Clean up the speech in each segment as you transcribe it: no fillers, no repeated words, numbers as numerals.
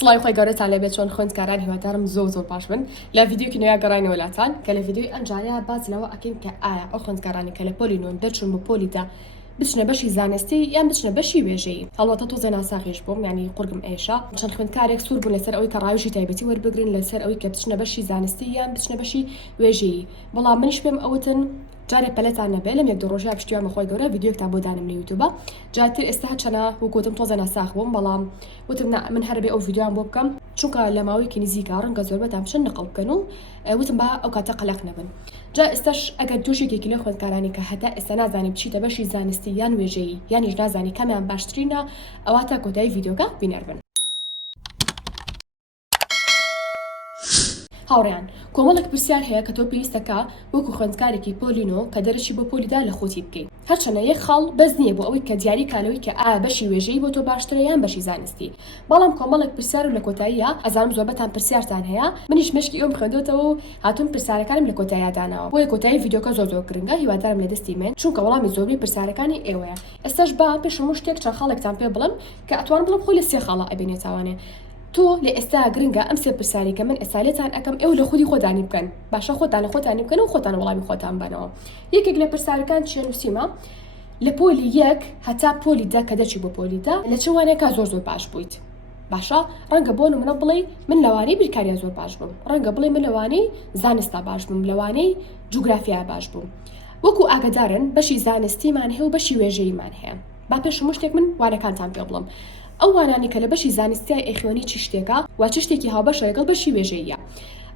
سڵای خۆی گەورەتان لەبێت چۆن خوێندکاران هیوادارم زۆر باش بن لە ڤیدیۆکی نوێ گەڕانی وڵاتان کە لە ڤیدیۆی ئەنجایا باز لەوە ئەکەین کە ئایا ئەو خوێندکارانی کە لە پۆلی نۆن دەرچون بۆ پۆلیدا بچنە بەشی زانستی یان بچنە بەشی وێژەیی هەڵوەتە تۆزە ناساغیش بووم ینی قورگم ئێشە چەند خوێندکارێک سوور بوون لەسەر ئەوەی کە ڕاوێژی تایبەتی وەربگرن لەسەر ئەوەی کە بچنە بەشی زانستی یان بچنە بەشی وێژەیی بەڵام منیش پێم ئەوتن جارێ پەلەتان نەبێ لەم یەک دو ڕۆژە پشتیوان بەخۆی گەورە ڤیدیۆکتان بۆ دانم لە یوتیوبە جاتر ئێستا چەنە وەکوتم تۆزە ناساخ بووم بەڵام وتم من هەربێ ئەو ڤیدیۆیان بۆ بکەم چونکە لە ماوەیەکی نزیکە ڕەنگە زۆربەتان بچن نەقڵ بکەن و وتم با ئەو کاتە قەلەق نەبن جا ئێستاش ئەگەر تووشێکێکی لە خوێندکارانی کە هەتا ئێستا نازانێت بچیتە بەشی زانستی یان وێژەیی یانیش نازانی کامیان باشترینە ئەواتە کۆتایی ڤیدیۆکە بینەر بن هاوڕێیان کۆمەڵێک پرسیار هەیە کە تۆ پێویستەکە وەکو خوێندکارێکی پۆلینۆ کە دەرەچی بۆ پۆلیدا لە خۆتی بکەیت هەرچەنە یەک خاڵ بەس نییە بۆ ئەوەی کە دیاری کالەوەی کە ئایا بەشی وێژەیی بۆ تۆ باشترە یان بەشی زانستی بەڵام کۆمەڵێک پرسیار و لە کۆتاییە ئەزانم زۆربەتان پرسیارتان هەیە منیش مشکی ئەوم خوێندوتەوە و هاتوون پرسیارەکانم لە کۆتاییە داناوە بۆیە کۆتایی ڤیدیۆکە زۆر گرنگە هیوادارم لە دەستی من چونکە وەڵامی زۆربەی پرسیارەکانی ئێوەیە ئێستاش با پێش هەموو شتێک چەند خاڵێکتان پێ بڵم کە ئەتوان بڵم خۆی لە سێ خاڵە ئەبێنێتوانێ تۆ لە ئێستا گرنگە ئەم سێ پرسیاری کە من ئێستا لێتان ئەەکەم ئێوە لە خودی خۆتانی بکەن باشە خۆتان لە خۆتانی بکەن و خۆتان وەڵامی خۆتان بنەوە یەکێک لە پرسیارەکان چیە نووسیمە لە پۆلی یەک هەتا پۆلی دا کە دەچی بۆ پۆلیدا لە چ وانەیەکە زۆر باش بوویت باشە ڕەنگە بۆ نمونە بڵێ من لەوانەی بیرکاریە زۆر باش بووم ڕەنگە بڵێ من لەوانەی زانستا باش بووم لەوانەی جوگرافیا باش بووم وەکو ئاگدارن بەشی زانستیمان هەیە و بەشی وێژەییمان هەیە با پێش هەموو شتێک من وانەکانتان پێ بڵم ئەو وانانی کە لە بەشی زانستیای ئەخوێنی چ شتێکە وا چ شتێکی هاوبەشە لەگەڵ بەشی وێژەیە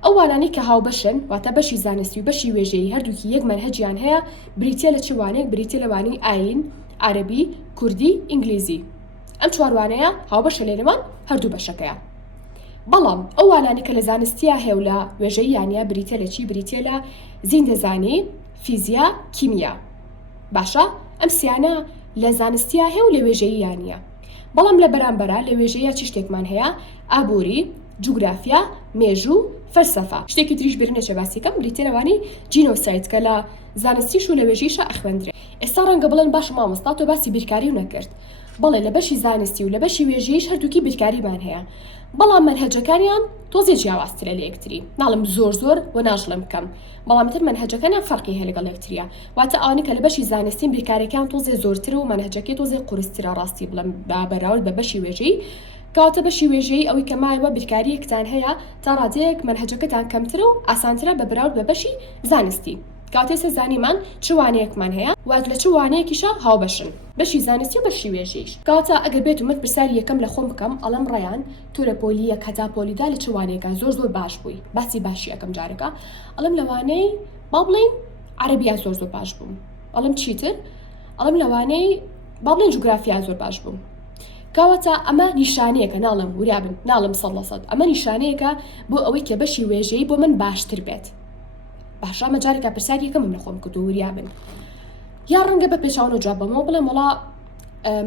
ئەو وانانی کە هاوبەشن واتە بەشی زانستی و بەشی وێژەیی هەردووکی یەک مەنهەجیان هەیە بریتیە لە چ وانەیەک بریتیە لە وانەی ئاین عەرەبی کوردی ئینگلیزی ئەم چواروانەیە هاوبەشە لێرەوان هەردوو بەشەکەیە بەڵام ئەو وانانی کە لە زانستیە هەیە و لە وێژەییانە بریتیە لە چی بریتیە لە زیندەزانی فیزیا کیمیا باشە ئەم سیانە لە زانستیە هەیە و لە وێژەییانە بەڵام لە بەرامبەرە لە وێژەیە چ شتێکمان هەیە ئابووری جوگرافیا مێژوو فەلسەفە شتێکی تریش برنێچە باسیکەم بریتێنەوانی جینۆسایت کە لە زانستیش و لە وێژەیشە ئەخوێندرێ ئێستا ڕەنگە بڵێن باش مامۆستا تۆ باسی بیرکاری و نەکرد بەڵێ لە بەشی زانستی و لە بەشی وێژەیش هەردووکی بیرکاریمان هەیە بەڵام منهەجەکانیان تۆزێ جیاوازترە لە یەکتری ناڵم زۆر و ناژڵم بکەم بەڵام تر منهەجەکانیان فەرقی هەیە لەگەڵ یەکتریە واتە ئەوانەی کە لە بەشی زانستیم بیرکاریەکان تۆزێ زۆرتر و منهەجەکەی تۆزێ قورسترە ڕاستی بڵم بەراورد بە بەشی وێژەی کەواتە بەشی وێژەی ئەوەی کە مایوە بیرکاریەکتان هەیە تا ڕادەیەک منهەجەکەتان کەمترە و ئاسانترە بە بەراورد بە بەشی زانستی کاتێ سەزانیمان چوانەیەکمان هەیە وات لە چوانەیەکیشە هاوبەشن بەشی زانستی و بەشی وێژەیش کاتە ئەگەر بێت ومت پرسیاری یەکەم لە خۆم بکەم ئەڵەم ڕەیان تۆ لە پۆلیە کەتا پۆلیدا لە چوانەیەکە زۆر باش بووی باسی باشی ئەەکەم جارەکە ئەڵم لەوانەی با بڵێن عەرەبیا زۆر باش بووم ئەڵم چیتر ئەڵم لەوانەی با بڵێن جوگرافیا زۆر باش بووم کەواتە ئەمە نیشانەیەکە ناڵم وریابن ناڵم 100% ئەمە نیشانەیەکە بۆ ئەوەی کە بەشی وێژەیی بۆ من باشتر بێت باشە مەجارێکە پرسیاری یەکەمم لە خۆم کردو وریابن یا ڕەنگە بە پێچاوە جواب بەمەوە بڵێم وڵا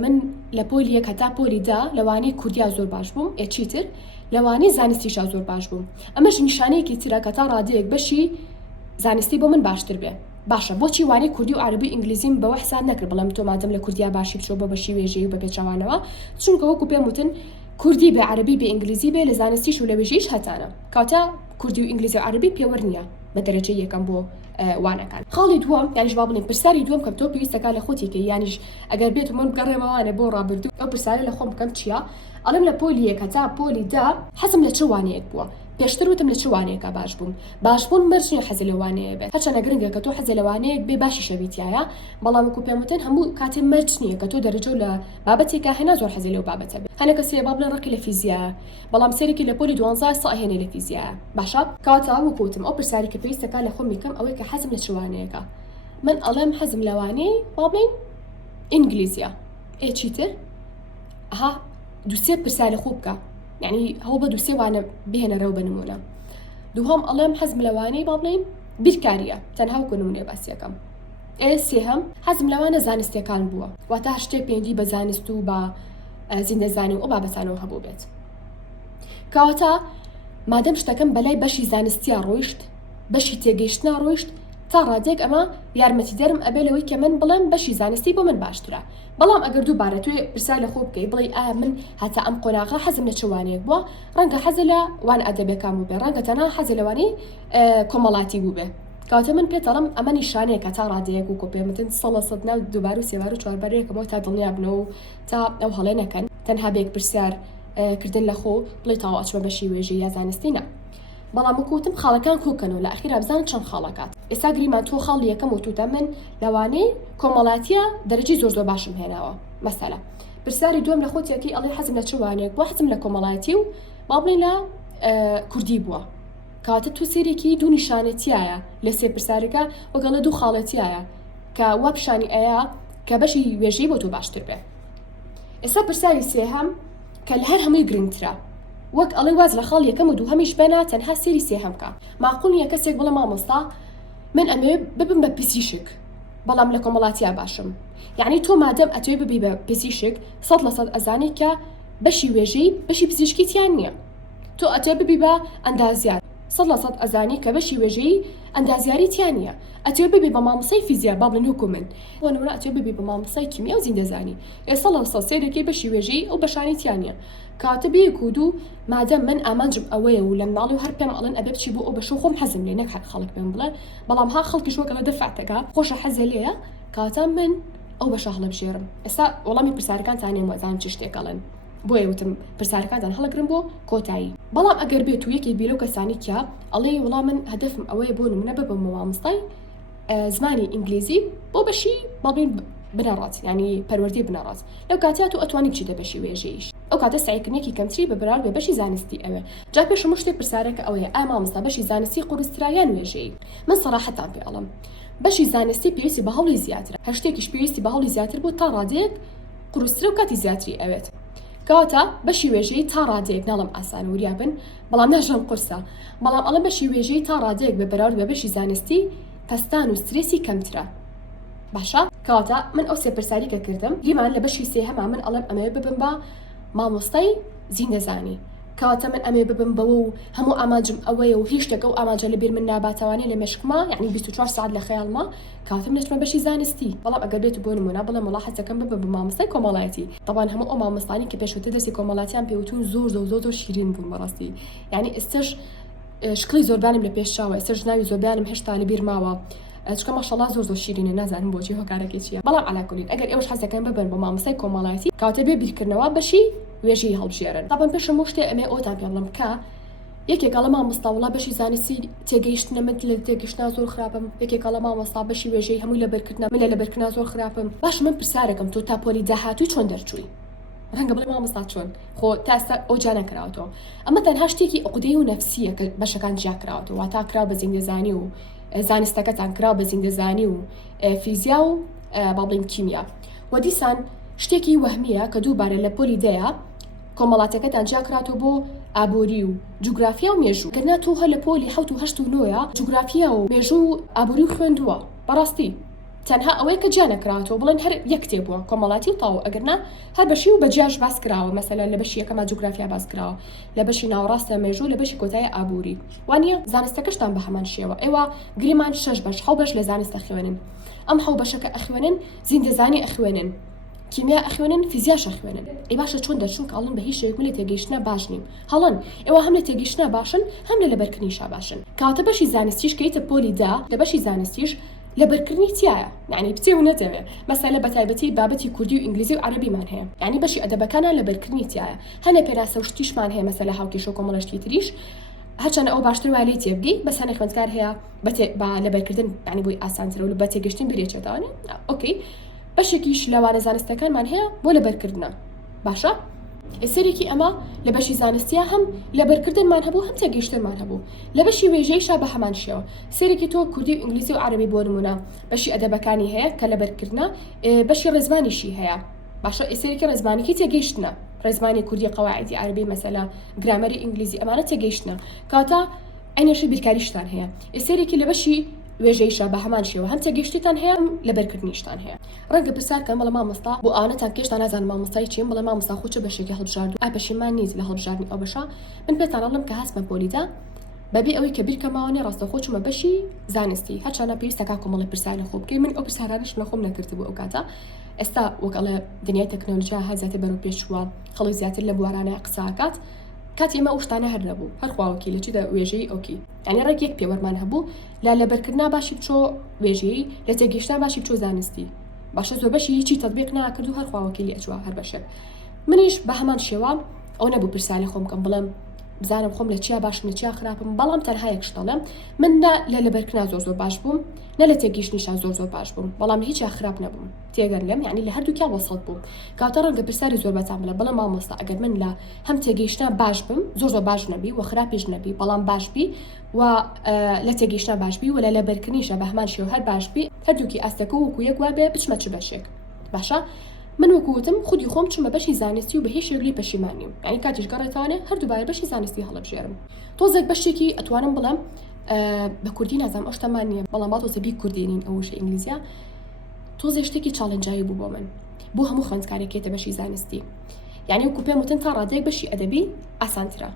من لە پۆلی یەک هەتا پۆلیدا لەوانەی کوردیا زۆر باش بووم چیتر لەوانەی زانستیشا زۆر باش بووم ئەمەش نیشانەیەکی ترە کە تا ڕادەیەک بەشی زانستی بۆ من باشتر بێ باشە بۆچی وانەی کوردی و عەرەبی ئینگلیزیم بەوە حساب نەکرد بەڵام تۆ مادەم لە کوردیا باشی بچۆ بە بەشی وێژەیی و بە پێچەوانەوە چونکە وەکو پێم وتن کوردی بە عەرەبی بە ئینگلیزی بێ لە زانستیش و لە وێژەیش هەتانە کاتە کوردی و ئینگلیزی و عەرەبی پێوە نییە بە دەرەجەی یەکەم بۆ وانەکان خاڵی دووەم یانیش با بڵێن پرسیاری دووەم کە تۆ پێویستەکە لە خۆتیکە یانیش ئەگەر بێت من بگەڕێمەوانە بۆ ڕابردوو ئەو پرسیارە لە خۆم بکەم چییە ئەڵم لە پۆلی یەک هەتا پۆلیدا حەزم لە چ وانەیەک بووە پێشتر وتم لە چ وانەیەکە باش بوون مەرجنی حەزی لەوانەیە بێت هەرچەنە گرنگە کە تۆ حەزی لەوانەیەک بێ باشی شەویتایە بەڵام وەکو پێم وتن هەموو کاتێ مەرج نییە کە تۆ دەرەجە لە بابەتێکە هێنا زۆر حەزی لەو بابەتە بێت هەنە کەسێ با بڵێن ڕقی لە فیزیە بەڵام سێرێکی لە پۆلی 12 ساهێنێ لە فیزیە باشە کاتە وەکو وتم ئەو پرسیاری کە پێویستەکە لە خۆم میکەم ئەوەی کە حەزم لە چ وانەیەکە من ئەڵێم حەزم لەوانەی با بڵێن ئینگلیزیە چیتر ئەها دووسێ پرسیاری خوب بکە یعنی هەوڵ بە دووسێ وانە بهێنەرەوە بنمونە دووهەم ئەڵێم حەزم لەوانەی با بڵێن بیرکاریە تەنها وەکو نمونێ باسیەکەم سێهەم حەزم لەوانە زانستیەکان بووە واتە شتێک پەیوەندی بە زانست و بە زیندەزانی و ئەو بابەتانەوە هەبوو بێت کەواتە مادەم شتەکەم بەلای بەشی زانستیە ڕۆیشت بەشی تێگەیشتنا ڕۆیشت تا ڕادێک ئەمە یارمەتی دەرم ئەبێلەوەی کە من بڵێم بەشی زانستی بۆ من باشترە. بەڵام ئەگەر دووبارە توێ پرسیار لە خۆ بکەی بڵێ ئایا من هەتا ئەم قۆناغا حەزم لە چوانەیەک بووە، ڕەنگە حەزە لە وان ئەدەبەکان بوو بێ، ڕەنگە تەنها حەزە لەوانەی کۆمەڵاتی بوو بێ. کاتە من پێتەڵم ئەمە نیشانەیە کە تا ڕادەیەک و کۆپێمتن سەڵەسەد ناو دووبار و سێوار و چواربارەیەکەمەوە تا دڵنیا بنەوە و تا ئەو هەڵێ نەکەن تەنها بێک پرسیار کردن لە خۆ بڵێ تاوا ئەچمە بەشی وێژەی یا زانستی نا. بەڵام وەکوتم خاڵەکان کۆکەنەوە لە ئەخیرا بزان چەند خاڵەکات. ئێستا گریمان تۆ خاڵ یەکەم وتوتە من لەوانەی کۆمەڵاتیە دەرەجی زۆر باشم هێناوە. مەسەلە پرسیاری دوم لە خۆتیەکی ئەڵێ حەزم لە چوانێک بووە، حەزم لە کۆمەڵاتی و با بڵێ لە کوردی بووە. کاتە تو سێرێکی دوو نیشانەتیایە لە سێ پرسیارەکە وەگەڵە دوو خاڵەتیایە کە وا پیشانی ئەیە کە بەشی وێژەی بۆ تۆ باشتر بێ. ئێستا پرسیاری سێهەم کە لە هەر هەمووی گرنگترە، وەک ئەڵێ واز لە خاڵ یەکەم و دووهەمیش بێنە تەنها سێری سێهەم بکە. معقول نییە کەسێک بڵێ مامۆستا من ئەمێ ببم بە پزیشک بەڵام لە کۆمەڵاتیا باشم. یعنی تۆ مادەم ئەتوێ ببی بە پزیشک 100% ئەزانی کە بەشی وێژەی بەشی پزیشکی تیان نییە. تۆ ئەتوێ ببی بە ئەندازیار 100% ئەزانی کە بەشی وێژەی ئەندازیاری تیان نییە. ئەتوێ ببی بە مامۆسای فیزیا با بڵێن وەکو من، بۆ نمونە ئەتوێ ببی بە مامۆسای کیمیا و زیندەزانی. 100% سێرێکی بەشی وێژەی ئەو بەشانی تیان نییە. کاتە بێک و دوو مادەم من ئامانجم ئەوەیە و لە مناڵی و هەر پێم ئەڵێن ئەبێ بچی بۆ ئەو بەشە خۆم حەزم لێ نەک هەر خەڵک پێم بڵێ، بەڵام ها خەڵکیش وەک ئەڵێ دەفعتەکە خۆشە حەزە لێیە، کاتە من ئەو بەشە هەڵەبژێرم. ئێستا وەڵامی پرسیارەکانتان وەزان چ شتێکەڵێن، بۆیە وتم پرسیارەکانتان هەڵەگرم بۆ کۆتایی. بەڵام ئەگەر بێت و یەکێک بیرە و کەسانی کە ئەڵێ وەڵام من هەدەفم ئەوەیە بۆ نمونە ببم مامۆستای زمانی ئینگلیزی بۆ بەشی بەڵین بنەڕات، ینی پەروەردی بنەڕات، لەو کاتیا تو ئەتوانی بچیتە بەشی وێژەیش. ئەو کاتە سعیکردنێکی کەمتری بەبرار بێ بەشی زانستی ئەوێ. جا پێش هەموو شتێک پرسیارەکە ئەوەیە ئا مامۆستا بەشی زانستی قورسترا یان وێژەیی؟ من سەراحەتان پێ ئەڵم بەشی زانستی پێویستی بە هەوڵی زیاترە، هەر شتێکیش پێویستی بە هەوڵی زیاتر بۆ تا ڕادەیەک قورسترە و کاتی زیاتری ئەوێت. کەواتە بەشی وێژەی تا ڕادەیەک ناڵم ئاسان وریا بن، بەڵام ناژەم قورسە، بەڵام ئەڵم بەشی وێژەی تا ڕادەیەک بەبرار بێ بەشی زانستی پەستان و سترێسی کەمترە. باشە کەواتە من ئەو سێ پرسیاریکە کردم، گریمان لە بەشی سێهەما من ئەڵم ئەمەوێ ببم بە مامۆستای زیندەزانی. کەواتە من ئەمێ ببم بەوە و هەموو ئاماجم ئەوەیە و هیچ شتێک ئەو ئاماجە لەبیر من ناباتەوانی لە مێشکما، یعنی 24 ساعت لە خەیاڵما کاتم نەچمە بەشی زانستی. بەڵام ئەگەر بێت بۆ نمونە بڵێم وڵا حەزەکەم ببم بە مامۆستای کۆمەڵایەتی. طبعاً هەموو ئەو مامۆستانی کە پێشوەتر دەرسی کۆمەڵاتیان پێوتون زۆر شیرین بوون بەڕاستی. یعنی ئێستش شکلی زۆربانم لە پێشچاوە، ئێستش ناوی زۆربانم هێشتا لەبیر ماوە. چکە ماشەڵڵا زۆر شیرینە، نازانم بۆچی هۆکارەکەی چییە. بەڵام عەلاکولین ئەگەر ئێوەش حەزەکەن ببن بە مامۆستای کۆمەڵایەتی کاتە بێ بیرکردنەوە بەشی وێژەی هەڵبژێرن. طبعاً پێش هەموو شتێ ئەمێ ئەوتان پێ بڵم کە یەکێک ئەڵە مامۆستا وڵا بەشی زانستی تێگەیشتنە من لە تێگەیشتنا زۆر خراپم، یەکێک ئەڵە مامۆستا بەشی وێژەی هەمووی لەبەرکردنا من لە لەبەرکردنا زۆر خراپم. باش من پرسیارەکەم تۆ تا پۆلی داهاتووی چۆن دەرچووی؟ ڕەنگە بڵێ مامۆستا چۆن خۆ تا ئێستا ئەو جا نەکراوەتەوە. ئەمە تەنها شتێکی عقدەی و نەفسیە کە بەشەکان جیا کراوەتەوە، واتە کرا بە زیندەزانی و زانستەکەتان کرا بە زیندەزانی و فیزیا و با بڵێم کیمیا. و دیسان شتێکی وەهمیە کە دووبارە لە پۆلی دەیە کۆمەڵاتەکەتان جیا کراتەوە بۆ ئابووری و جوگرافیا و مێژوو. گەرنا تۆ هە لە پۆلی 7 و 8 و 9 جوگرافیا و مێژوو و ئابووری و خوێندووە. بەڕاستی تەنها ئەوەی کە جیا نەکراوەتەوە بڵێن هەر یەک تێبووە کۆمەڵاتی و تاوە، ئەگەرنا هەر بەشی و بەجیاش باس کراوە، مەسەلا لە بەشی یەکەما جوگرافیا باس کراوە، لە بەشی ناوەڕاستە مێژوو، لە بەشی کۆتایی ئابووری. وانە زانستەکەشتان بە هەمان شێوە. ئێوە گریمان 6 بەش 7 بەش لە زانستە خوێنن. ئەم 7 بەشەکە ئەخوێنن، زیندەزانی ئەخوێنن، کیمیا ئەخوێنن، فیزیاش ئەخوێنن. ئەی باشە چۆن دەچون کە ئەڵن بە هیچ شێوەیەک لە تێگەیشتنە باش نیم. هەڵەن ئێوە هەم لە تێگەیشتنە باشن، هەم لە لەبەرکردنیشا باشن. کاتە بەشی زانستیش کەیتە پۆلی دا، لە بەشی زانستیش لەبەرکردنی تایە، یعنی بچێ و نەتەوێ. مەسەلە بەتایبەتی بابەتی کوردی و ئینگلیزی و عەرەبیمان هەیە، یعنی بەشی ئەدەبەکانە لەبەرکردنی تایە. هەنە پێراسە و شتیشمان هەیە، مەسەلە هاوکێش و کۆمەڵەشتی تریش هەرچەندە ئەو باشتر وای لێ تێبگەی، بەس هەنێک خوێندکار هەیە بە لەبەرکردن، یعنی بۆی ئاسانترە و بە تێگەشتن برێچێتەوە. ئۆکەی بەشێکیش لەوانە زانستەکانمان هەیە بۆ لەبەرکردنە. باشە سەرێکی ئەمە لە بەشی زانستیە هەم لەبەرکردنمان هەبوو، هەم تێگەیشتنمان هەبوو. لە بەشی وێژەیشا بە هەمان شێوە سەرێکی تۆ کوردی و ئینگلیزی و عەرەبی بۆ نمونە بەشی ئەدەبەکانی هەیە کە لەبەرکردنە، بەشی ڕێزمانیشی هەیە. باشە سەرێکی ڕێزمانێکی تێگەیشتنە، ڕێزمانی کوردی قەواعیدی عەرەبی مەسەلا گرامەری ئینگلیزی ئەمانە تێگەیشتنە، کاتە ئەنێشی بیرکاریشتان هەیە. سەرێکی لە بەشی وێژەیشە بە هەمان شێوە هەم تێگەیشتیتان هەیە، لەبەرکردنیشتان هەیە. ڕەنگە پرسیارکەم بەڵێ مامۆستا بۆ ئەوانەتان کێشتان نازانم مامۆستای چیم، بڵێ مامۆستا خۆ چ بەشێکی هەڵبژاردوو، ئا پەشیمان نیت لە هەڵبژاردننی ئەو بەشە. من پێتان ئەڵم کە هەستمە پۆلیدا بەبێ ئەوەی کە بیرکەماوانێ ڕاستەخۆ چوومە بەشی زانستی هەرچانە پێویستە کاکۆمەڵی پرسیارە خۆ بکەی من ئەو پرسیارانش خۆم نەکردبوو ئەو کاتە ئێستا وەکەڵە دنیای تەکنۆلۆژیا هەزیاتر بەرەو پێشووە خەڵک زیاتر لە بوارانە قساکات کات ئێمە ئەو شتانە هەر نەبوو هەر خواوەکی لە چیدا وێژەی ئۆکی یعنی ڕێک یەک پێوەرمان هەبوو لا لەبەرکردنا باشی بچۆ وێژەی لە تێگەیشتنا باشی بچۆ زانستی باشە زۆر بەشی هیچی تەطبیق ناکرد و هەر خواوەکی لێ ئەچووە هەر بەشێک منیش بە هەمان شێوە ئەو نەبوو پرسیاری خۆم بکەم بڵێم بزانم خۆم لە چیا باشم لە چیا خراپم بەڵام تەنها یەک شتەڵێم من لە لەبەرکردنا زۆر باش بووم نە لە تێگەیشتنیشان زۆر باش بووم بەڵام هیچ خراپ نەبووم تێگەر لێم یعنی لە هەردووکیان وەسەڵ بووم کاتە ڕەنگە پرسیاری زۆر بەتام بڵێ بەڵام مامۆستا ئەگەر من لە هەم تێگەیشتنا باش بم زۆر باش نەبی و خراپیش نەبی بەڵام باشبی و لە تێگەیشتنا باشبی و لە لەبەرکردنیشە بە هەمان شێوە هەر باشبی هەردووکی ئاستەکە وەکو یەک وابێ بچمە چ بەشێک باشە من وەکوتم خودی خۆم چمە بەشی زانستی و بە هیچ شێگلی پەشیمانیم یعنی کاتیش گەڕێتوانێ هەردووبارە بەشی زانستی هەڵەبژێرم تۆزێک بەشێکی ئەتوانم بڵێم بە کوردی نازام ئەو شتەمان نییە بەڵام با تۆزە بی کوردینین ئەوشە ئینگلیزیە تۆزێ شتێکی چاڵنجایی بوو بۆ من بۆ هەموو خوێندکارێکێتە بەشی زانستی یعنی وەکو پێم وتن تا ڕادێک بەشی ئەدەبی ئاسانترە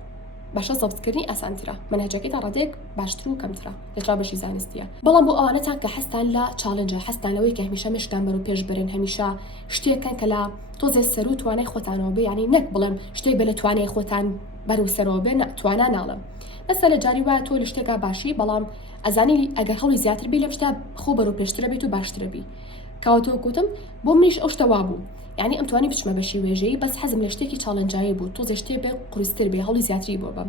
باشە زەبطکردنی ئاسانترە منهەجەکەی تا ڕادێک باشتر و کەمترە لەترا بەشی زانستیە بەڵام بۆ ئەوانەتان کە هەستان لە چاڵنجە هەستانەوەی کە هەمیشە مشتان بەرەو پێش برن هەمیشە شتێکەن کە لە تۆزێ سەر و توانای خۆتانەوە بێ یعنی نەک بڵێم شتێک بە لە توانای خۆتان بەرەو سەرەوە بێ توانە ناڵم بەسە لە جاری وایە تۆ لە شتێکا باشی بەڵام ئەزانی ئەگەر هەڵی زیاتر بی لەم شتا خۆ بەرەو پێشترە بێت و باشترە بی کاوتەوە کوتم بۆ منیش ئەو شتە وا بوو یعنی ئەمتوانی بچمە بەشی وێژەی بەس حەزم لە شتێکی چاڵنجایی بوو تۆزێ شتێ بێ قورستر بێ هەڵی زیاتری بۆ بم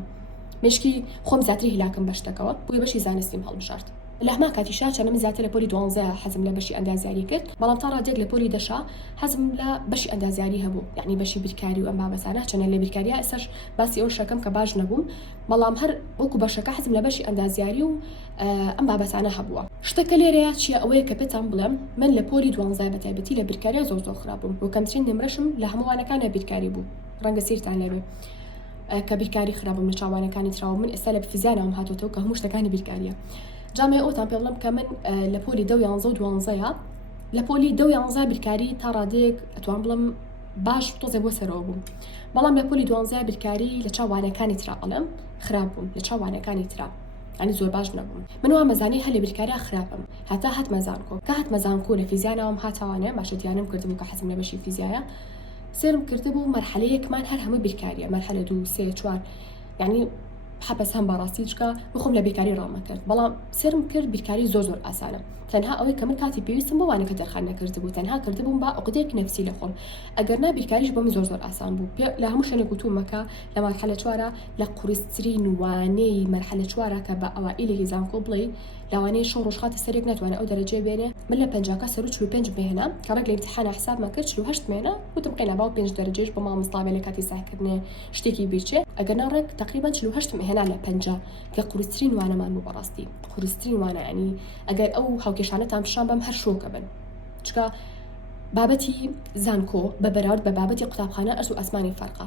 مشکی خۆم زیاتری هیلاکم بەشتەکەوە بۆی بەشی زانستیم هەڵبژارد لە هەما کاتیشا چەنە من زیاتر لە پۆلی 12 حەزم لە بەشی ئەندازیاری کرد بەڵام تا ڕادێک لە پۆلی دەشا حەزم لە بەشی ئەندازیاری هەبوو یعنی بەشی بیرکاری و ئەم بابەتانە چەنە لە بیرکاریە ئێساش باسی ئەو شەکەم کە باش نەبووم بەڵام هەر وەکو بەشەکە حەزم لە بەشی ئەندازیاری و ئەم بابەتانە هەبووە شتەکە لێرەیە چیە ئەوەیە کە پێتان بڵێم من لە پۆلی 12 بەتایبەتی لە بیرکاریە زۆر خراپ بووم و کەمترین نمرەشم لە هەمووانەکانە بیرکاری بوو ڕەنگە سیرتان لێبێ کە بیرکاری خراپم لە چاوانەکانی تراوە من ئێستا لە فیزیانەوەم هاتوتەوە کە هەموو شتەکانی بیرکاریە جامێ ئەوتان پێ بڵم کە من لە پۆلی 11 و 12 لە پۆلی 11 بیرکاری تا ڕادێک ئەتوان بڵم باش تۆزێ بۆ سەرەوە بووم بەڵام لە پۆلی 12 بیرکاری لە چاوانەکانی ترا ئەڵم خراپ بووم لە چاوانەکانی ترا ئەنی زۆر باش نەبووم من وا مەزانی هەر لە بیرکاریە خراپم هەتا هەتمەزانکۆ کە هەتمەزانکۆ لە فیزیانەوەم هاتوانێ باشە دیانم کردبوو کە حەزم لە بەشی فیزیایە سێرم کردبوو مەرحەلەیەکمان هەر هەموو بیرکاریە مەرحەلە 2 3 4 یعنی حەبەس هەم بەڕاستی چکە بخۆم لە بیرکاری ڕامە کرد بەڵام سێرم کرد بیرکاری زۆر ئاسانە تەنها ئەوەی کە من کاتی پێویستم بۆ وانەکە دەرخان نەکردبوو تەنها کردبووم با عقدەیەک نەفسی لە خۆم ئەگەر نا بیرکاریش بۆ من زۆر ئاسان بوو لە هەموو شوێنێک گوتوومەکە لە مەرحەلە 4 لە قورسترین وانەی مەرحەلە 4 کە بە ئەوائیلی زانکۆ بڵێ لەوانەیە شەو ڕۆژخاتی سەرێک ناتوانێت ئەو دەرەجێ بێنێ من لە پەنجاکە سەر و 45 بهێنا کە ڕێک لە ئیمتیحانە حسابمە کرد 48 مێنە وتم قەینا باو 5 دەرەجێش بە مامۆستاوێ لە کاتی ساکردنێ شتێکی بیرچێ ئەگەر ناڕێک تقریبا 48 مهێنا لە 50 کە قورسترین وانەمان بوو بەڕاستی قورسترین وانە ینی ئەگەر ئەو هاوکێشانەتان پیشان بەم هەر شۆکە بن چکە بابەتی زانکۆ بە بەراورد بە بابەتی قوتابخانە ئەرز و ئەسمانی فەرقە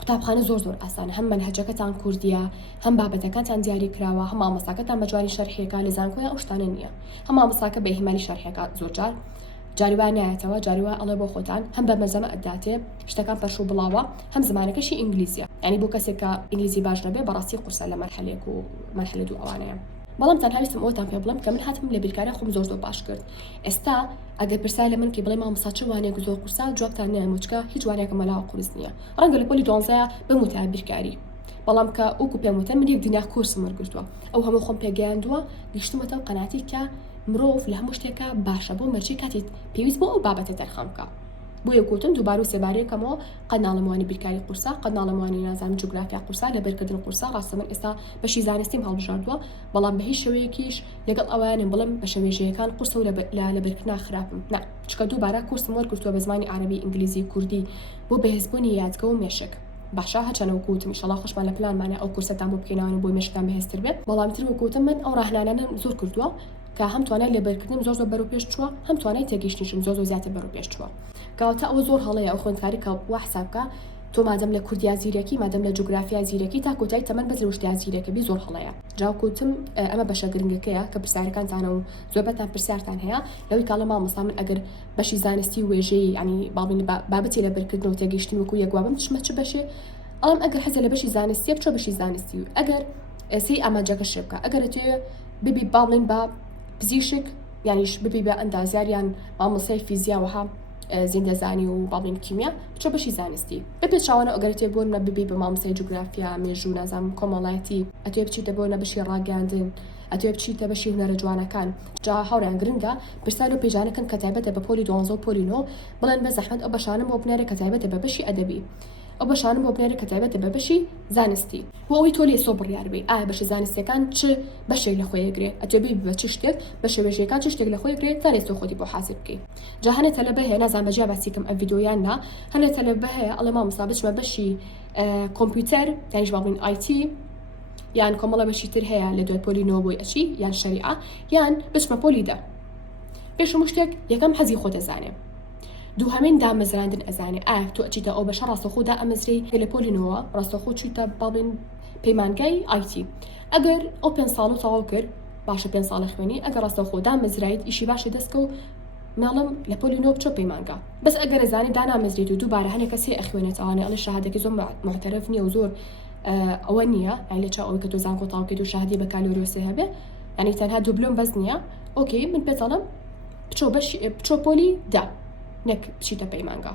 قوتابخانە زۆر ئاسانە هەم منهەجەکەتان کوردیە هەم بابەتەکانتان دیاری کراوە هەم مامۆستاکەتان بە جوانی شەرحیەکە لە زانکۆیە ئەو شتانە نییە هەم مامۆستاکە بە ئیهمالی شەرحیەکە زۆر جاریوا نایەتەوە جاریوا ئەڵێ بۆ خۆتان هەم بە مەزەمە ئەداتێ شتەکان پەرشوو بڵاوە هەم زمانەکەشی ئینگلیزیە ینی بۆ کەسێک کە ئینگلیزی باش نەبێ بەڕاستی قورسە لە مەرحەلێک و مەرحەلە 2 ئەوانەیە بەڵام تەنها ویستم ئەوتان پێ بڵێم کە من هاتم لە بیرکاری خۆم زۆر باش کرد ئێستا ئەگەر پرسای لە من کە بڵێ مامۆستا چ وانەیەک زۆر قورسا جوابتان نایەم چکە هیچ وانەیەکە مەلاوە قورس نییە ڕەنگە لە پۆلی 12 بموتای بیرکاری بەڵام کە ئەوکو پێم وتە من یەک دنیا کورسم وەرگرتووە ئەو هەموو خۆم پێگەیاندووە گەشتمەوە قەناعەتی کە مرۆڤ لە هەموو شتێکە باشە بۆ مەرجی کاتی پێویست بۆ ئەو بابەتە دەرخام بکە بۆ یەکوتم دووبارە و سێبارەیەکەمەوە قەت ناڵەموانی بیرکاری قورسا قەت ناڵەموانی نازانم جوگرافیا قورسا لەبەرکردن قورسا ڕاستە من ئێستا بەشی زانستیم هەڵبژاردووە بەڵام بە هیچ شێوەیەکیش لەگەڵ ئەوانم بڵم بە شێوێژەیەکان قورسە و لەبەرکردنا خراپم نا چکە دووبارە کورسم وەرگرتووە بە زمانی عەرەبی ئینگلیزی کوردی بۆ بەهێزبوونی یادگە و مێشک باشە هەچەنە وەکوتم ئینشەڵا خۆشمان لە پلانمانە ئەو کورسەتان بۆ بکەینەوە بۆی مێشکان بەهێزتر بێت بەڵام تر وەکوتم من ئەو ڕاهنانانە زۆر کردووە کە هەم توانای لێبەرکردنم زۆر بەرەو پێش چووە هەم توانای تێگەیشتنیشم زۆر زیاتر بەرەو پێش چووە کەواتە ئەوە زۆر هەڵەیە ئەو خوێندکاری کە وا حسابکە تۆ مادەم لە کوردیا زیرەکی مادەم لە جوگرافیا زیرەکی تا کۆتایی تەمەن بەس لە وشتیا زیرەکەبی زۆر هەڵەیە جاوکوتم ئەمە بەشە گرنگەکەیە کە پرسیارەکانتانە و زۆربەتان پرسیارتان هەیە لەوەی کاڵە مامۆستا من ئەگەر بەشی زانستی وێژەی ینی باڵین بابەتی لەبەرکردن و تێگەیشتنی وەکو یەکوابم چمە چ بەشێ ئەڵم ئەگەر حەزە لە بەشی زانستی بچۆ بەشی زانستی و ئەگەر سی ئاماجەکە شێ بکە ئەگەر توێ ببی باڵێن بە پزیشک یانیش ببی بە ئەندازیاریان مامۆستای فیزیاوەها زیندەزانی و باڵین کیمیا بچۆ بەشی زانستی بەپێ چاوانە ئەگەرێتێ بۆ نە ببی بە مامۆستای جوگرافیا مێژوو نازانم کۆمەڵایەتی ئەتوێ بچیتە بۆ نە بەشی ڕاگەاندن ئەتوێ بچیتە بەشی هونەرە جوانەکان جا هاوڕیان گرنگە پرسیار و پێژانەکەن کە تایبەتە بە پۆلی 12 و پۆلی 9 بڵێن بە زەحمەت ئەو بەشانم بۆ بنێرە کە تایبەتە بە بەشی ئەدەبی ئەو بەشانم بۆ بنێرە کە تایبەتە بە بەشی زانستی بۆ ئەوی تۆ لێسۆ بڕیار بێ ئایا بەشی زانستیەکان چ بەشێک لە خۆیەگرێ ئەتوێ بێ بە چ شتێک بە شێوەژیەکان چ شتێک لە خۆیەگرێت تا لێسۆ خۆتی بۆ حاسب بکەیت جا هەنێتە لە بەهەیە نازان بەجیا باسیکەم ئەم ڤیدۆیاننا هەنێتە لە بەهەیە ئەڵێ مامۆستا بچمە بەشی کۆمپیوتەر یانیش باڵین ئایتی یان کۆمەڵە بەشی تر هەیە لە دوای پۆلی 9 بۆی ئەچی یان شەریعە یان بچمە پۆلی 10 پێش شتێک یەکەم حەزی خۆ دەزانێ دووهەمین دامەزراندن ئەزانێ ئایا تۆ ئەچیتە ئەو بەشە ڕاستەخۆدا ئەمەزری لە پۆلی 9 ڕاستەخۆ چوویتە باڵین پەیمانگای ئایتی ئەگەر ئەو 5 ساڵ و تەواو کرد باشە 5 ساڵی خوێنی ئەگەر ڕاستەخۆ دامەزرایت ئیشی باشی دەستکە و ماڵم لە پۆلی 9 بچۆ پەیمانگا بەس ئەگەر زانی دانامەزریت و دووبارە هەنێک کەسێ ئەخوێنێتەوانێ ئەڵێ شەهادەکەی زۆر معتەرەف نییە و زۆر ئەوە نییە لە چا ئەوەی کە تۆ زانکۆ تاوکەیت و شاهدی بە کالۆریۆسێ هەبێ ینی تەنها دوبلۆم بەس نییە ئۆکەی من پێتەڵم بچۆ پۆلی 10 نەک بچیتە پەیمانگا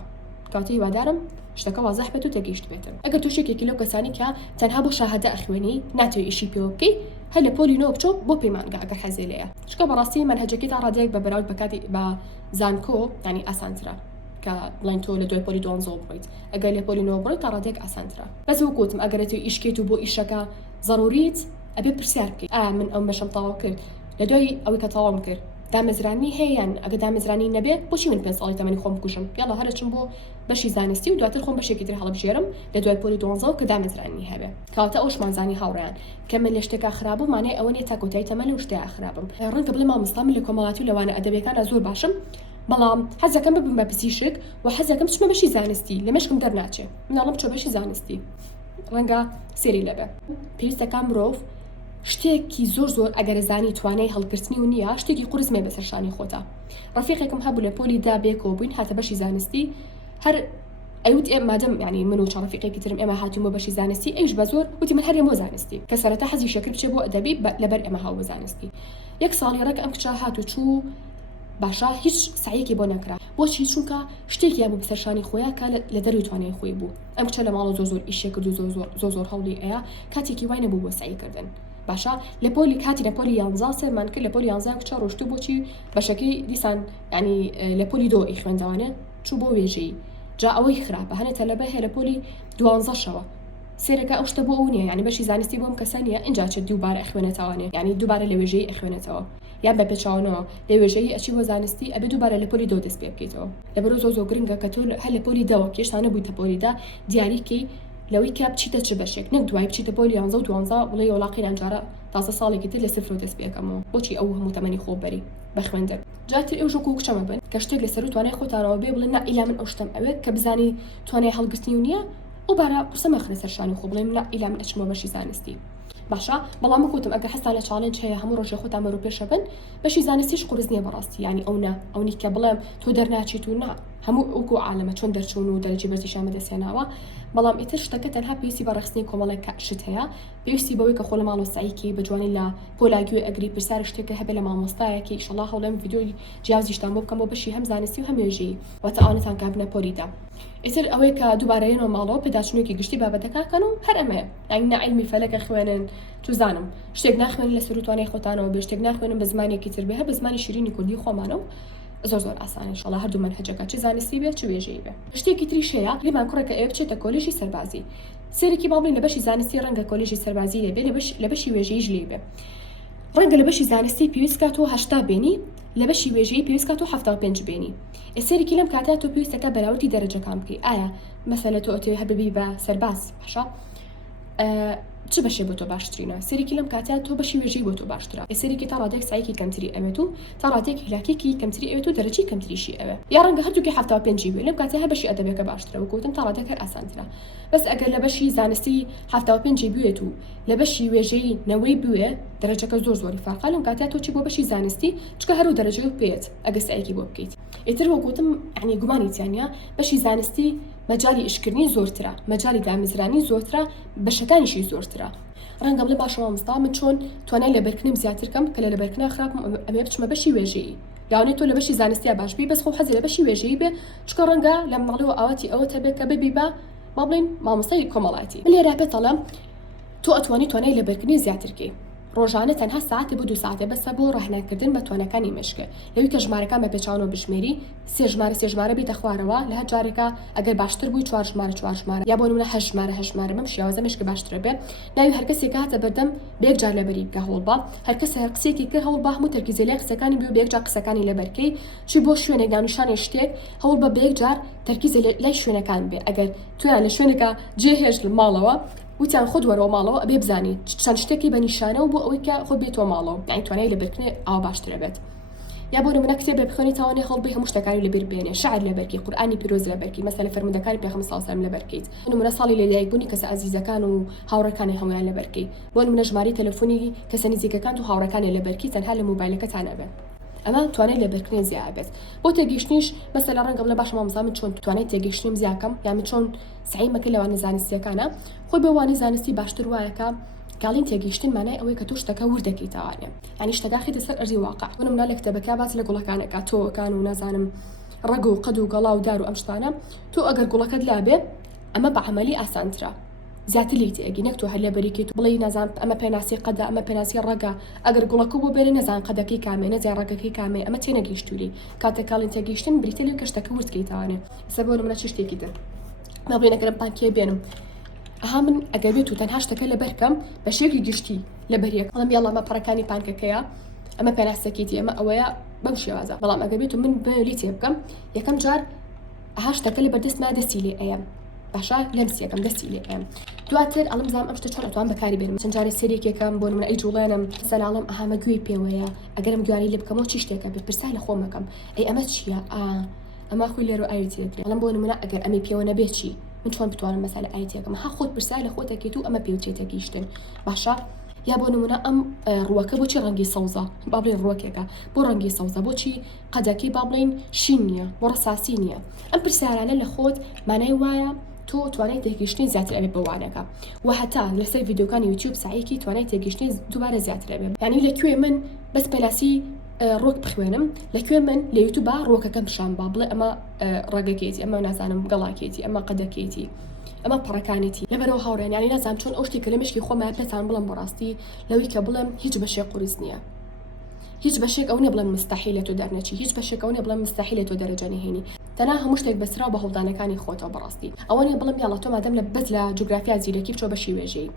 کاتی هیوادارم شتەکە وازەح بێت و تێگەیشت بێتن ئەگەر توو شتێکی لەو کەسانی کە تەنها بۆ شاهدە ئەخوێنی ناتوێ ئیشی پێ بکەی هەر لە پۆلی 9 بچۆ بۆ پەیمانگا ئەگەر حەزێ لێیە چکە بەڕاستی منهەجەکەی تا ڕادەیەک بە بەراورد بەکاتی بە زانکۆ ینی ئاسانترە کە بڵێن تۆ لە دوای پۆلی 12 بڕیت ئەگەر لە پۆلی 9 بڕیت تا ڕادەیەک ئاسانترە بەس وەکوتم ئەگەر توی ئیشکێت و بۆ ئیشەکە ضروریت ئەبێ پرسیار بکەیت من ئەو بەشەم تەواو کرد لە دوای ئەوەی کە تەواوم کرد دامەزرانی هەیەیان ئەگە دامەزرانی نەبێت بۆچی من 5 ساڵی تەمەنی خۆم بکوژم یاڵا هەرچم بۆ بەشی زانستی و دواتر خۆم بەشێکی تر هەڵبژێرم لە دوای پۆلی 12 کە دامەزرانی هەبێ کەواتە ئەوشمانزانی هاوڕیان کە من لە شتێکا خراپ و مانای ئەوە نیە تا کۆتایی تەمەنی و شتێک خراپم ڕەنگە بڵێ مامۆستا من لە کۆمەڵاتی و لەوانە ئەدەبیەکانە زۆر باشم بەڵام حەزەکەم ببم بە پزیشک و حەزەکەم بچمە بەشی زانستی لە مێشکم دەرناچێ مناڵم بچۆ بەشی زانستی ڕەنگە سێری لەبێ پێویستەکە مرۆڤ شتێکی زۆر ئەگەر زانی توانای هەڵگرتنی و نییە شتێکی قورسمێ بەسەرشانی خۆتە ڕەفیقێکم هەبوو لە پۆلی دا بێکەوە بووین هاتە بەشی زانستی هەر ئەوت مادەم ینی من و چڕەفیقێکی ترم ئێمە هاتووم بۆ بەشی زانستی ئەوش بە زۆر وتی من هەرێ بۆ زانستی کە سەرەتا حەزی شەکر بچێ بۆ ئەدەبی لەبەر ئێمە هاو بە زانستی یەک ساڵی ڕێک ئەم کچە هات و چوو باشە هیچ سعیەکی بۆ نەکرا بۆچی چونکە شتێکی بوو بەسەرشانی خۆیان کە لە دەروی توانای خۆی بوو ئەم کچە لە ماڵە زۆر ئیشێ کرد و زۆر هەوڵی ئەیە کاتێکی وای نەبوو بۆ سعیکردن باشە لە پۆلی کاتی لە پۆلی 11 سێمان کرد لە پۆلی 11 کچە ڕۆشتو بۆچی بەشەکەی دیسان ینی لە پۆلی 2 خوێندەوانێ چوو بۆ وێژەی جا ئەوەی خراپە هەنێتە لە بەهێ لە پۆلی 12 شەوە سێرەکە ئەو شتە بۆ ئەو نییە ینی بەشی زانستی بۆم کەسە نیە ئینجا چێت دووبارە خوێنێتەوانێ ینی دووبارە لە وێژەی خوێنێتەوە یان بە پێچاوانەوە لە وێژەی ئەچی بۆ زانستی ئەبێ دووبارە لە پۆلی 2 دەست پێ بکەیتەوە لەبەرۆ زۆر گرنگە کە تۆ هەر لە پۆلی 10 کێشتانە بوویتە پۆلی 10 دیاریکەی لەوەی کە بچیتە چ بەشێک نەک دوای بچیتە پۆلی 11 و 12 وڵێ وڵاقی ئەنجارە تازە ساڵێکی تر لە سفر دەست پێکەمەوە بۆچی ئەو هەموو تەمەنی خۆ بەری بە خوێندن جاتر ئەو ژوک و کچەمە بن کە شتێک لەسەر و توانای خۆتانەوە بێ بڵێن نا ئیلا من ئەو شتم ئەوێت کە بزانی توانای هەڵگرتنی و نییە ئەو بارە قسە مەخنە سەرشانی خۆ بڵێن نا ئیلا من ئەچمەوە بەشی زانستی باشە بەڵام وەکوتم ئەگەر هەستا لە چالنج هەیە هەموو ڕۆژێ خۆتان بەرەو پێشە بن بەشی زانستیش قورس نییە بەڕاستی ینی ئەوەی کە بڵێم تۆ دەرناچیت و نا هەموو ئەوکو عالەمە چۆن دەرچوون و دەرەجی بەرزیشان بەدەستێناوە بەڵام ئیتر شتەکە تەنها پێویستی بە ڕخستنی کۆمەڵێک شت هەیە پێویستی بەوەی کە خۆ لە ماڵ و سعیکی بە جوانی لە پۆلاگوێ ئەگری پرسیار شتێکە هەبێ لە مامۆستایەکی ئیشەڵڵا هەوڵێم ڤیدیۆی جیازیشتان بۆ بکەم بۆ بەشی هەم زانستی و هەم وێژەیی واتە ئەوانەتان کابنە پۆلیدا ئیتر ئەوەی کە دووبارەیەنەوە ماڵەوە پێداچنوێکی گشتی بابەتەکەکەن و هەر ئەمەیە ینی نەعیلمی فەلەکە خوێنن توزانم شتێک ناخوێن لە سەروتوانەی خۆتانەوە بێ شتێک ناخوێنن بە زمانێکی تر بێ هە بە زمانی شیرینی کوردی خۆمانەوە زۆر ئاسانە ئینشەڵڵا هەردوو منهەجەکە چ زانستی بێت چ وێژەیی بێ شتێکی تریش هەیە لێمان کوڕێکە ئێوە بچێتە کۆلێژی سەربازی سێرێکی باڵین لە بەشی زانستی ڕەنگە کۆلێژی سەربازی لێبێ لە بەشی وێژەییش لێبێ ڕەنگە لە بەشی زانستی پێویست کاتۆ 80 بێنی لە بەشی وێژەیی پێویست کاتۆ 75 بێنی سێرێکی لەم کاتە تۆ پێویستەکە بەراوردی دەرەجەکان بکەی ئایا مەسەلە تۆ ئەتوێ هەببی بە سەرباز باشە چ بەشێ بۆ تۆ باشترینە سێرێکی لەم کاتە تۆ بەشی وێژەیی بۆ تۆ باشترە سێرێکی تا ڕادێک سایەکی کەمتری ئەوێت و تا ڕادێک هیلاکێکی کەمتری ئەوێت و دەرەجی کەمتریشی ئەوێ یا ڕەنگە هەردووکی 75 بێ لەم کاتە هەر بەشی ئەدەبێکە باشترە وەکوتم تا ڕادێک هەر ئاسانترە بەس ئەگەر لە بەشی زانستی 75 بوێت و لە بەشی وێژەیی نەوەی بوێ دەرەجەکە زۆری فارقە لەم کاتە تۆ چی بۆ بەشی زانستی چکە هەرو دەرەجەی پێت ئەگە سایەکی بۆ بکەیت ئیتر وەکوتم ینی گومانی تیانە بەشی زانستی مەجای ئیشکردنی زۆرترە مەجای دامەزرانی زۆرترە بەشەکانیشی زۆرترە ڕەنگە بڵێ باشە مامۆستا من چۆن توانای لەبەرکردنم زیاتر کەم کە لە لەبەرکردنا خراپم ئەمێ بچمە بەشی وێژەیی یاوانێت تۆ لە بەشی زانستیا باش بی بەس خۆ حەزی لە بەشی وێژەیی بێ چکە ڕەنگە لە ماڵەوە ئاواتی ئەوە هەبێت کە ببی بە ما بڵێن مامۆستای کۆمەڵایەتی لێرە پێتەڵێم تۆ ئەتوانی توانای لەبەرکردنی زیاترکەی ڕۆژانە تەنها ساعتێ بۆ 2 ساعتێ بەسە بۆ ڕاهێنانکردن بە توانەکانی مێشکە لەوەی کە ژمارەکان بە پێچاوەوە بژمێری سێ ژمارە بێتە خوارەوە لە هەر جارێکە ئەگەر باشتر بووی 4 ژمارە یا بۆ نمونە 8 ژمارە بەم شێوازە مێشکە باشترە بێت ناوی هەر کەسێک هاتە بەردەم بەیەک جار لەبەری بکە هەوڵبە هەر کەس هەر قسێکی کرد هەوڵبە هەموو تەرکیزی لای قسەکانی بێ و بەیەک جار قسەکانی لەبەرکەی چی بۆ شوێنێک دانیشانی شتێک هەوڵبە بەیەک جار تەرکیزی لای شوێنەکان بێ ئەگەر تویان لە شوێنێکە جێهێش ماڵەوە وتیان خۆت وەرەوە ماڵەوە ئەبێ بزانیت چەند شتێکی بە نیشانە و بۆ ئەوەی کە خۆ بێتەوە ماڵەوە یعنی توانای لەبەرکردنی ئاوا باشترە بێت یا بۆ نمونە کتێب بخوێنی تاوانێ هەڵبی هەموو شتەکانی لەبیر بێنێ شعر لەبەرکی قورئانی پیرۆز لەبەرکی مەسەلە فەرمودەکانی پێغەمبەر صلی الله علیه و سلم لەبەرکەیت نمونە ساڵی لەدایکبوونی کەسە عەزیزەکان و هاوڕێکانی هەمویان لەبەرکەی بۆ نمونە ژمارەی تەلەفۆنی کەسە نزیکەکان و هاوڕێکانی لەبەرکی تەنها لە مۆبایلەکەتان نەبێت ئەمە توانای لەبەرکردنی زیاد بێت بۆ تێگەیشتنیش مەسەلە ڕەنگە بڵێ باشە مامۆستا من چۆن توانای تێگەیشتنیم زیاکەم یا من چۆن سعی مەکەی لەوانە زانستیەکانە خۆی بە وانەی زانستی باشتر وایەکە قالين تيجيشتن معناه أوي كتوش تكور دكي تعالى يعني اشتغاخي تسر أرضي واقع وأنا من عليك تبكى بات لقولا كان كاتو كانوا نازانم رجو قدو قلاو دارو أمشطانا تو أجر قولا كد لعبة أما بعملي أسانترا زيادة لي تيجي نكتو هلا بريكيت بلي نازان أما بيناسي قدا أما بيناسي رجا أجر قولا كوبو بيري نازان قدا كي كامي نزي رجا كي كامي أما تينا جيشتولي كاتا قالين تيجيشتن بريتلي كش تكور دكي تعالى سببوا من أشتي كده ما بينا كلام بانكي بينهم ئەها من ئەگەبێت و تەنها شتەکە لەبەرکەم بە شێوی گشتی لەبەریەک بەڵام یاڵا ئەمە پەڕەکانی پانکەکەیە ئەمە پێناسەکێتی ئەمە ئەوەیە بەم شێوازە بەڵام ئەگەبێت و من بەلی تێ بکەم یەکەم جار ئەها شتەکە لە بەردەستما دەستی لێ ئەیەم باشە لەمسیەکەم دەستی لێ ئەم دواتر ئەڵم زانم ئەم شتە چۆن ئەتوان بەکاری بێنم چەند جارێ سەرێکێکم بۆ من ئەی جوڵێنم سەلاڵم ئەهامە گوێی پێوەیە ئەگەرم گواری لێ بکەمەوە چی شتێکە بێت پرسای لە خۆمەکەم ئەی ئەمە چییە ئەمە خۆی لێرە ئاوێتێتێ ئەڵم بۆ نمونە ئەگەر ئەمەی پێوە نەبێت چی من چۆن بتوانم مەسەلە ئایەتێکم ها خۆت پرسای لە خۆتەکەیت و ئەمە پێوچێتە گەیشتن باشە یا بۆ نمونە ئەم ڕووەکە بۆچی ڕەنگی سەوزە با بڵێن ڕووەکێکە بۆ ڕەنگی سەوزە بۆچی قەدەکەی با بڵێن شین نییە بۆ ڕەساسی نییە ئەم پرسیارانە لە خۆت مانای وایە تۆ توانای تێگەیشتنی زیاتر ئەبێت بەوانەکە و هەتا لەسەر ڤیدیۆکانی یوتیوب سعیکی توانای تێگەیشتنی دووبارە زیاتر ئەبێت یعنی لەکوێ من بەس پێلاسی ڕۆک بخوێنم لەکوێ من لە یوتیوبە ڕۆکەکەم شان با بڵێ ئەمە ڕێگەکێتی ئەمە نازانم گەڵاکێتی ئەمە قەدەکێتی ئەمە پڕەکانێتی لەبەرەوە هاوڕێن یانی نازانم چۆن ئەو شتێکە لە مشکی خۆمان پێتان بڵم بەڕاستی لەوەی کە بڵێم هیچ بەشێک قورس نییە هیچ بەشێک ئەو نیە بڵێم مستەحیلە تۆ دەرنەچی هیچ بەشێک ئەو نیە بڵێم مستەحیلە تۆ دەرەجە نهێنی تەنها هەموو شتێک بەسراو بە هەوڵدانەکانی خۆتەوە بەڕاستی ئەوە نیە بڵێم یاڵە تۆ مادەم لە بەس لە جوگرافیا زیرەکی بچۆ بەشی وێژەی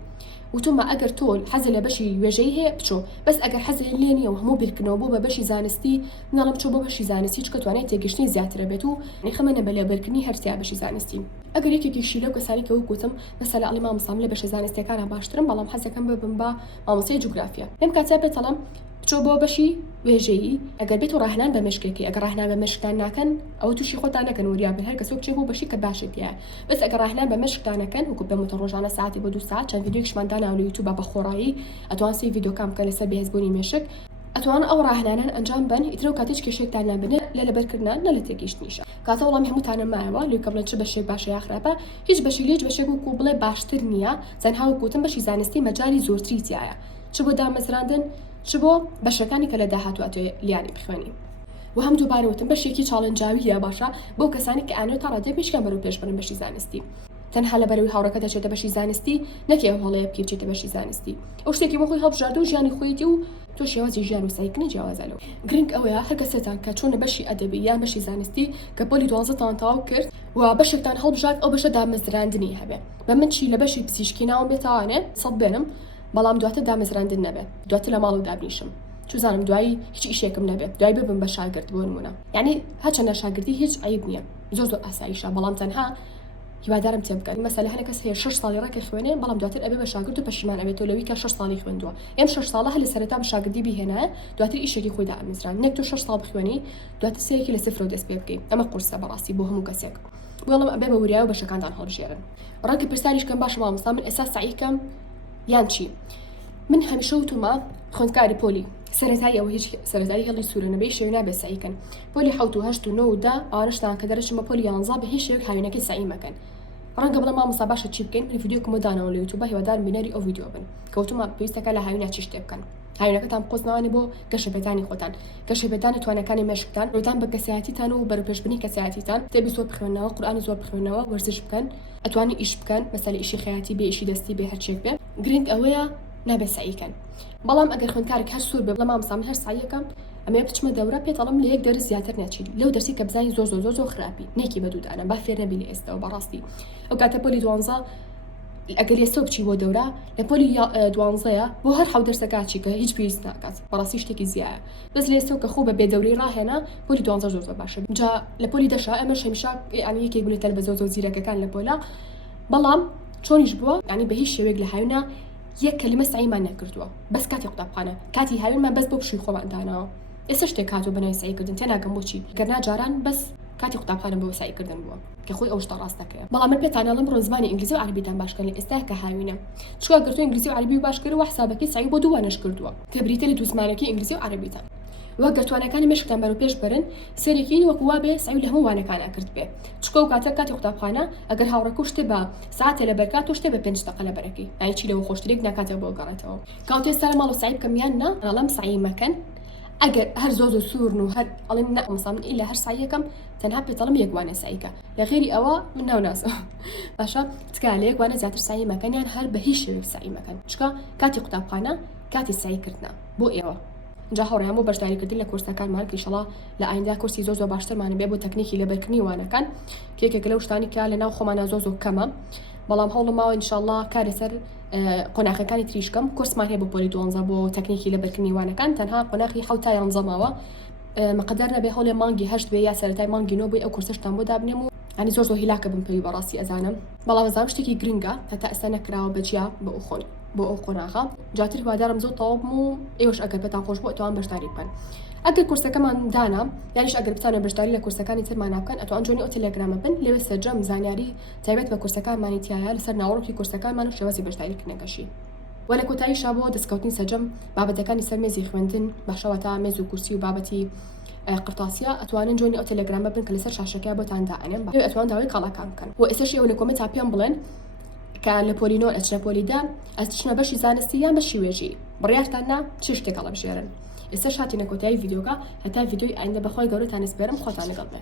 وتوما ئەگەر تۆ حەزە لە بەشی وێژەی هەیە بچۆ بەس ئەگەر حەزە لێ نییە و هەموو بیرکردنەوە بۆ بە بەشی زانستی ناڵم چۆ بۆ بەشی زانستی چکە توانێت تێگەشتنی زیاترە بێت و نەخەمەنە بە لێبەرکردنی هەرسیا بەشی زانستی ئەگەر یەکێکیشی لەو کەسانی کە وەکوتم مەسەلە ئەڵی مامۆستام لە بەشە زانستیەکانە باشترم بەڵام حەزەکەم ببم بە مامۆستای جوگرافیا لەم کاتیا بێتەڵم بچۆ بۆ بەشی وێژەیی ئەگەر بێت و ڕاهێنان بە مشکێکی ئەگەر ڕاهێنان بە مشکتان ناکەن ئەوە تووشی خۆتان نەکەن وریابن هەر کەسێک چێ بۆ بەشی کە باشێتیە بەس ئەگەر ڕاهێنان بە مشکتان نەکەن وەکو بەموتە ڕۆژانە ساعتی بۆ 2 ساعت چەند ڤیدیۆیەکشمان داناوە لە یوتیوب بە خۆڕایی ئەتوان سی ڤیدیۆکام بکەن لەسەر بەهێزبوونی مێشک ئەتوان ئەو ڕاهێنانان ئەنجام بن ئیتر و کاتێک کێشێکتان نابنێ لە لەبەرکردنان نە لە تێگەیشتنیشە کاتە وەڵامی هەمووتانە مایەوە لێ کە بڵێن چ بەشێک باشە یا خراپە هیچ بەشی لێ بەشێک وەکو بڵێ باشتر نییە تەنها وەکوتم بەشی زانستی مەجالی زۆرتری تایە چ بۆ دامەزراندن چ بۆ بەشەکانی کە لە داهاتوە تۆ لیانی بخوێنی و هەم دووبارەوتم بەشێکی چاڵنجاویە باشە بۆ کەسانی کە ئانێ تا ڕادێ پێشکەم بەرەو پێش بڕن بەشی زانستی تەنها لە بەرەوەی هاوڕەکە دەچێتە بەشی زانستی نەکی ئەو هەڵەیە بکەی بچێتە بەشی زانستی ئەو شتێکی بۆ خۆی هەڵبژاردە و ژیانی خۆیتی و تۆ شێوازی ژیان و سایکردنی جیاوازەلەوە گرنگ ئەوەیە هەر کەسێتان کە چۆنە بەشی ئەدەبی یان بەشی زانستی کە پۆلی 12تان تاو کرد و بەشێکتان هەڵبژات ئەو بەشە دامەزراندنی هەبێ بە من چی لە بەشی پزیشکی ناوم بێتوانێ سەد بێنم بەڵام دواتر دامەزراندن نەبێ دواتر لە ماڵ و دابنیشم چوزانم دوایی هیچ ئیشێکم نەبێت دوای ببم بە شاگرد بۆ نمونە یعنی هەرچەندە شاگردی هیچ عیب نییە زۆر ئاساییشە بەڵام تەنها هیوادارم تێ بکەن مەسەلە هەنە کەس هەیە 6 ساڵی ڕێکە خوێنێ بەڵام دواتر ئەبێ بە شاگرد و پەشیمان ئەبێتەوە لەوەی کە 6 ساڵی خوێندووە ئێم 6 ساڵە هەر لە سەرەتا بە شاگردی بیهێنایە دواتر ئیشێکی خۆی دامەزران نەک تۆ 6 ساڵ بخوێنی دواتر سەیەکی لە سفر و دەست پێ بکەیت ئەمە قورسە بەڕاستی بۆ هەموو کەسێک بڵم ئەبێ بە وریای و بەشەکانتان هەڵبژێرن ڕەنگە پرساریشکەم باشە مامۆستا من ئێستا سعیکەم یان چی من هەمیشە وتومە خوێندکاری پۆلی سەرەتایی ئەوە هیچ سەرەتایی هەڵی سوورە نەبێ شێوە نابێ سعیکەن پۆلی 7 و 8 و 9 و 10 ئەوانەشتان کە دەرەچمە پۆلی 11 بە هیچ شێوەیەک هاوینەکەی سعی مەکەن ڕەنگە بڵێ مامۆستا باشە چی بکەین ڤیدیۆکم دانەوە لە یوتیوب هیوادار بینەری ئەو ڤیدیۆ بن کەوتومە پێویستەکە لە هاوینە چی شتێ بکەن هاوینەکەتان قۆزنەوەی بۆ گەشەپێدانی خۆتان گەشەپێدانی توانەکانی مێشکتان ڕۆتان بە کەسایەتیتان و بەرەپێشبردنی کەسایەتیتان تێبی زۆر بخوێنەوە قورئانی زۆر بخوێنەوە وەرزش بکەن ئەتوانی ئیش بکەن مەسەلە ئیشی خەیاتی بێ ئیشی دەستی بێ هەرچێک بێ گرنگ ئەوەیە نابێ سعیکەن بەڵام ئەگەر خوێندکارێک هەر سوور بێ بڵێ مامۆستا من هەر سعیەکەم ئەمێ بچمە دەورە پێتەڵم لە یەک دەرس زیاتر ناچیت لەو دەرسی کە بزانین زۆر خراپی نێکی بەدوودانە با فێر نەبی لە ئێستاەوە بەڕاستی ئەو کاتە پۆلی 12 ئەگەر ئێستا بچی بۆ دەورە لە پۆلی 12ەیە بۆ هەر حەوت دەرسەکە چیکە هیچ پێویست ناکات بەڕاستی شتێکی زیایە بەس لە ئێستا کە خۆ بە بێدەوری ڕاهێنا پۆلی 12 زۆر باشە جا لە پۆلی دەشا ئەمە هەمیشە یعنی یەکێک بنێتە بە زۆر زیرەکەکان لە پۆلا بەڵام چۆنیش بووە ینی بە هیچ شێوەیەک لە هاوینە یەک کەلیمە سعیمان نەکردووە بەس کاتی قوتابخانە کاتی هاوینمان بەس بۆ پشووی خۆماندانەوە ئێستا شتێک هاتووە بەناوی سعیکردن تێناگەم بۆچی گەرنا جاران بەس کاتی قوتابخانە بۆ سعیکردن بووە کە خۆی ئەو شتە ڕاستەکەیە بەڵام من پێتانەڵم بڕۆ زمانی ئینگلیزی و عەربیتان باشکەن لە ئێستا کە هاوینە چکە گەر تۆ ئینگلیزی و عەربی باشکردەوە حسابەکەی سعی بۆ دووانەش کردووە کە بریتە لە دوو زمانێکی ئینگلیزی و عەربیتان وەک گەتوانەکانی مێشکتان بەروپێش برن سەرێکی وەکو وا بێ سعی لە هەموو وانەکانە کرد بێ چکە و کاتە کاتی قوتابخانە ئەگەر هاوڕێکە شتێ بە ساعتێ لە بەرکات و شتێ بە 5 دقە لە بەرەکەی یعنی چی لەوە خۆشترێک ناکاتێ بۆ گەڕێتەوە کاوتێ سەر ماڵ و سعی بکەم یان نا ئەڵەم سعی مەکەن ئەگەر هەر زۆر سوورن و هەر ئەڵێن نە مەسا من ئیلا هەر سعیەکەم تەنها پێتەڵم یەکوانە سعیکە لە غێری ئەوە من ناوناسەوە باشە تکا لە یەکوانە زیاتر سعی مەکەن یان هەر بە هیچ شێوەیەک سعی مەکەن چکە کاتی قوتابخانە کاتی سعیکردنە بۆ ئێوە جا هەوڕێ هەموو بەشداریکردن لە کورسەکانمان کە ئینشەڵا لە ئایندا کورسی زۆر باشترمان بێ بۆ تەکنیکی لەبەرکردنی وانەکان کێکێک لەو شتانی کە لە ناو خۆمانە زۆر کەمە بەڵام هەوڵم ماوە ئینشەڵا کارە سەر قۆناغەکانی تریشکەم کورسمان هەیە بۆ پۆلی 12 بۆ تەکنیکی لەبەرکردنی وانەکان تەنها قۆناغی 7 تا 11 ماوە مەقدار نەبێ هەوڵێ مانگی 8 بێ یا سەرەتای مانگی 9 بێ ئەو کورسەشتان بۆ دابنێم و ینی زۆر هیلاکە بم پێوی بەڕاستی ئەزانم بەڵام ئەزانم شتێکی گرنگە هەتا ئێستا نەکراوە بەجیا بە ئەو خۆن بۆ ئەو قۆناغە جاتر هیوادارم زۆر تەواو و ئێوەش ئەگەر پێتان خۆش بۆ ئەتوان بەشداری بکەن ئەگەر کورسەکەمان دانا یانیش ئەگەر بتانە بەشداری لە کورسەکانی ترمان بکەن ئەتوان جۆنی ئەو تەلێگرامە بن لێوێ سەرجەم زانیاری تایبەت بە کورسەکانمانی تایە لەسەر ناوەڕۆکی کورسەکانمان و شێوازی بەشداریکردنەکەشی وە لە کۆتاییشا بۆ دەستکەوتنی سەرجەم بابەتەکانی سەر مێزی خوێندن باشەوە تا مێز و کورسی و بابەتی قرتاسیە ئەتوانن جۆنی ئەو تەلێگرامە بن کە لەسەر شاشەکەی بۆتان دائنێن ئەتوان داوای کاڵاکان بکەن و ئێستاش ئێوە لە کۆمنت پێم بڵێن کە لە پۆلینۆ ئەچنە پۆلیدا ئەچنە بەشی زانستی یان بەشی وێژی بڕیارتان نا چ شتێک هەڵەبژێرن ئێستاش هاتینە کۆتایی ڤیدیۆکە هەتا ڤیدیۆی ئایندا بەخوای گەورەتان سپێرم خۆتان لەگەڵ بێ